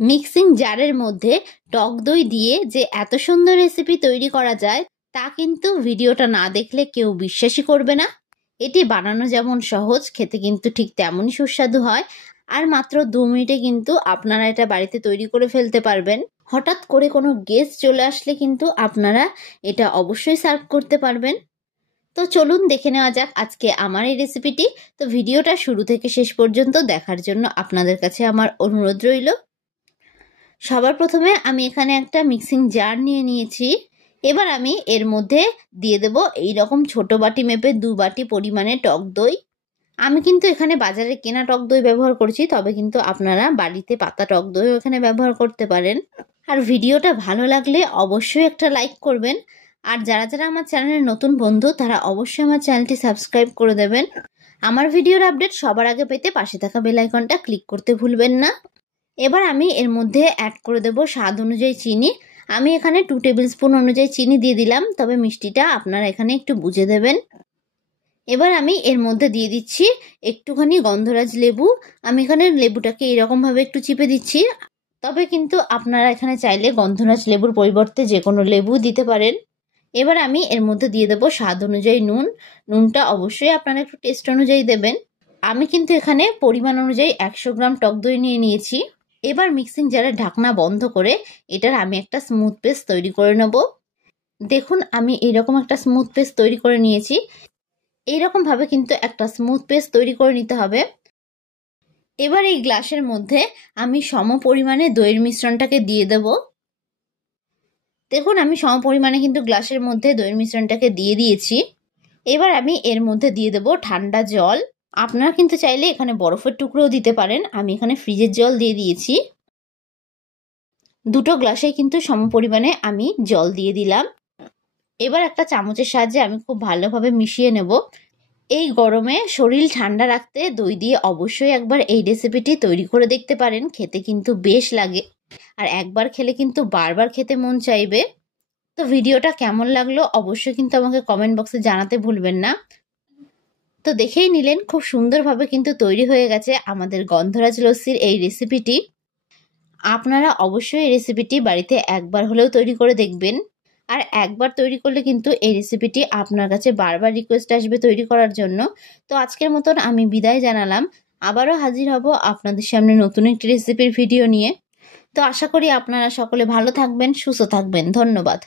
Mixing জারের মধ্যে টক দই দিয়ে যে এত সুন্দর রেসিপি তৈরি করা যায় তা কিন্তু ভিডিওটা না দেখলে কেউ বিশ্বাসই করবে না। এটি বানানো যেমন সহজ, খেতে কিন্তু ঠিক তেমনই সুস্বাদু হয়। আর মাত্র 2 মিনিটে কিন্তু আপনারা এটা বাড়িতে তৈরি করে ফেলতে পারবেন। হঠাৎ করে কোনো গেস্ট চলে আসলে কিন্তু আপনারা এটা অবশ্যই সার্ভ করতে পারবেন। তো চলুন দেখে নেওয়া যাক আজকে আমার এই রেসিপিটি। তো ভিডিওটা শুরু থেকে শেষ পর্যন্ত দেখার জন্য আপনাদের কাছে আমার অনুরোধ রইল। সবার প্রথমে আমি এখানে একটা মিক্সিং জার নিয়ে নিয়েছি। এবার আমি এর মধ্যে দিয়ে দেব এইরকম ছোট বাটি মেপে 2 বাটি পরিমাণে টক দই। আমি কিন্তু এখানে বাজারে কেনা টক দই ব্যবহার করছি, তবে কিন্তু আপনারা বাড়িতে পাতা টক দইও এখানে ব্যবহার করতে পারেন। আর ভিডিওটা ভালো লাগলে অবশ্যই একটা লাইক করবেন। আর যারা যারা আমার চ্যানেলের নতুন বন্ধু তারা অবশ্যই আমার চ্যানেলটি সাবস্ক্রাইব করে দেবেন। আমার ভিডিওর আপডেট সবার আগে পেতে পাশে থাকা বেল আইকনটা ক্লিক করতে ভুলবেন না। এবার আমি এর মধ্যে অ্যাড করে দেব স্বাদ অনুযায়ী চিনি। আমি এখানে 2 টেবিল স্পুন অনুযায়ী চিনি দিয়ে দিলাম, তবে মিষ্টিটা আপনারা এখানে একটু বুঝে দেবেন। এবার আমি এর মধ্যে দিয়ে দিচ্ছি একটুখানি গন্ধরাজ লেবু। আমি এখানে লেবুটাকে এরকমভাবে একটু চিপে দিচ্ছি, তবে কিন্তু আপনারা এখানে চাইলে গন্ধরাজ লেবুর পরিবর্তে যে কোনো লেবু দিতে পারেন। এবার আমি এর মধ্যে দিয়ে দেবো স্বাদ অনুযায়ী নুন। নুনটা অবশ্যই আপনারা একটু টেস্ট অনুযায়ী দেবেন। আমি কিন্তু এখানে পরিমাণ অনুযায়ী 100 গ্রাম টক দই নিয়ে নিয়েছি। এবার মিক্সিং জারের ঢাকনা বন্ধ করে এটার আমি একটা স্মুথ পেস্ট তৈরি করে নেব। দেখুন আমি এরকম একটা স্মুথ পেস্ট তৈরি করে নিয়েছি। এইরকম ভাবে কিন্তু একটা স্মুথ পেস্ট তৈরি করে নিতে হবে। এবার এই গ্লাসের মধ্যে আমি সম পরিমাণে দইয়ের মিশ্রণটাকে দিয়ে দেব। দেখুন আমি সম পরিমাণে কিন্তু গ্লাসের মধ্যে দইয়ের মিশ্রণটাকে দিয়ে দিয়েছি। এবার আমি এর মধ্যে দিয়ে দেব ঠান্ডা জল। আপনারা কিন্তু চাইলে এখানে বরফের টুকরোও দিতে পারেন। আমি এখানে ফ্রিজের জল দিয়ে দিয়েছি। দুটো গ্লাসে কিন্তু সম পরিমাণে আমি জল দিয়ে দিলাম। এবার একটা চামচের সাহায্যে আমি খুব ভালোভাবে মিশিয়ে নেব। এই গরমে শরীর ঠান্ডা রাখতে দই দিয়ে অবশ্যই একবার এই রেসিপিটি তৈরি করে দেখতে পারেন। খেতে কিন্তু বেশ লাগে, আর একবার খেলে কিন্তু বারবার খেতে মন চাইবে। তো ভিডিওটা কেমন লাগলো অবশ্যই কিন্তু আমাকে কমেন্ট বক্সে জানাতে ভুলবেন না। তো দেখেই নিলেন খুব সুন্দরভাবে কিন্তু তৈরি হয়ে গেছে আমাদের গন্ধরাজ লস্যির এই রেসিপিটি। আপনারা অবশ্যই এই রেসিপিটি বাড়িতে একবার হলেও তৈরি করে দেখবেন। আর একবার তৈরি করলে কিন্তু এই রেসিপিটি আপনার কাছে বারবার রিকোয়েস্ট আসবে তৈরি করার জন্য। তো আজকের মতন আমি বিদায় জানালাম। আবারও হাজির হব আপনাদের সামনে নতুন একটি রেসিপির ভিডিও নিয়ে। তো আশা করি আপনারা সকলে ভালো থাকবেন, সুস্থ থাকবেন। ধন্যবাদ।